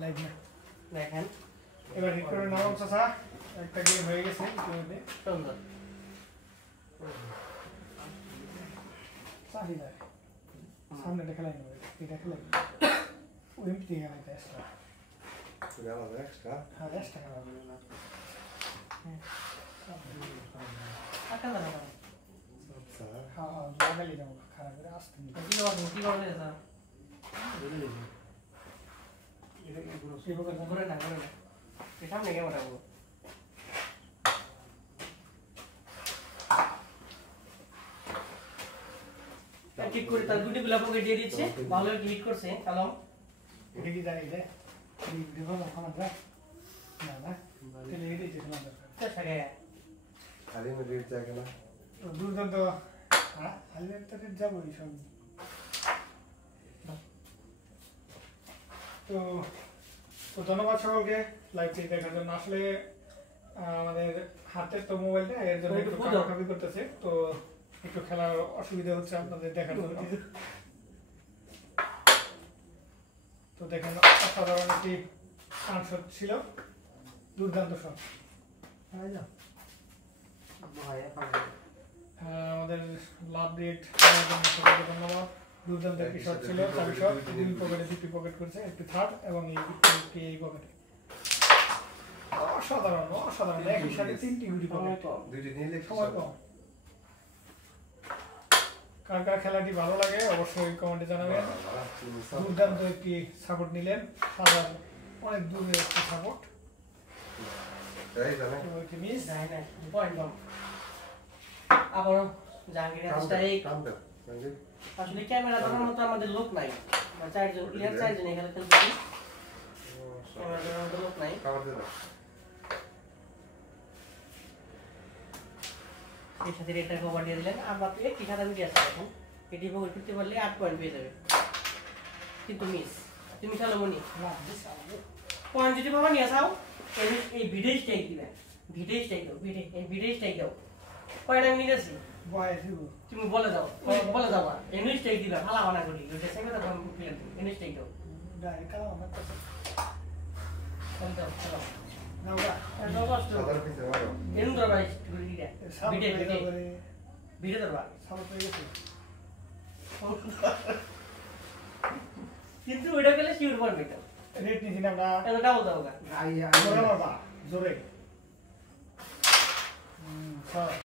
Live না দেখেন এবার হিট করে নাম চাচা একটা গেম হয়ে গেছে ইতিমধ্যে সুন্দর সাহি যায় সামনে দেখা লাইন হবে এটা খেলা ওই এমপি গেল এটা এক্সট্রা Together with extra. হ্যাঁ এক্সট্রা খেলা হবে না আটা না So, হ্যাঁ হ্যাঁ লাগালি দাও খারাপ করে আসতে নি কি করবে এটা এই বকর করে না এই সামনে ক্যামেরা রাখবো ঠিক করে তার দুটি গুলা পকে দিয়ে দিচ্ছে ভালো ক্লিক করছে কালাম এটা কি জানি যে এই ভিডিও না খানা যায় না না তাহলে এটাই যে খানা দরকার চেষ্টা I think we did that again. দুর্দান্ত হ্যাঁ হালবের তো যাবো এই সব তো তো ধন্যবাদ সকলকে লাইভটি দেখার জন্য আসলে আমাদের হাতের তো মোবাইলটা এর জন্য একটু কাটাকাটি করতেছে তো একটু খেলার অসুবিধা হচ্ছে আপনাদের দেখার জন্য তো দেখেন অসাধারণ একটি সাংসদ ছিল দুর্দান্ত শট আমাদের লাভ রেট সবাইকে ধন্যবাদ দুর্দান্ত একটি শট ছিল চাবি শট দুই পকেটে দুটি পকেট করছে একটি থার্ড এবং এই পকেটে অসাধারণ অসাধারণ একই সাথে তিনটি গুটি পকেট সময় কম কার কার খেলাটি ভালো লাগে অবশ্যই কমেন্টে জানাবেন দুর্দান্ত একটি সাপোর্ট নিলেন সাধারণ অনেক দূরের একটি সাপোর্ট মিস যায় না পয়েন্ট কম আবার জাহাঙ্গীর স্ট্রাইক আসলে ক্যামেরা ধরার মতো আমাদের লোক নাই চারজন প্লেয়ার চারজন এখানে খেলতেছি ক্যামেরা ধরার মতো লোক নাই এই সাথে এটা কভার দিয়ে দিলেন আর মাত্র একটি খাতা মিডিয়া আছে এখন এটি কভার করতে পারলে 8 পয়েন্ট পেয়ে যাবে কিন্তু মিস তুমি খেলো মনি পয়েন্ট যদি বাবা নিয়ে যাও এই ভিডিও স্ট্রাইক দিবে ভিডিও স্ট্রাইক দাও এই ভিডিও স্ট্রাইক দাও কয়টা মিনিট আছে তুমি বলে দাও বলে দাও এমনি স্ট্রাইক দিবে ভালো বানা করি ওটা সেটা তো প্লেয়ার এমনি স্ট্রাইক দাও ডাইরেক্ট কালা আমার কাছে কোন দাও চলো না ওরা দাও কষ্ট এমন দরবার ভিডিও ভিডিও দরবার সাপোর্ট হয়ে গেছে কিন্তু ওইটা গেলে শিওর পারবে তো রেট নিছি না আমরা এটা দাও দাও গা জোরে মারবা জোরে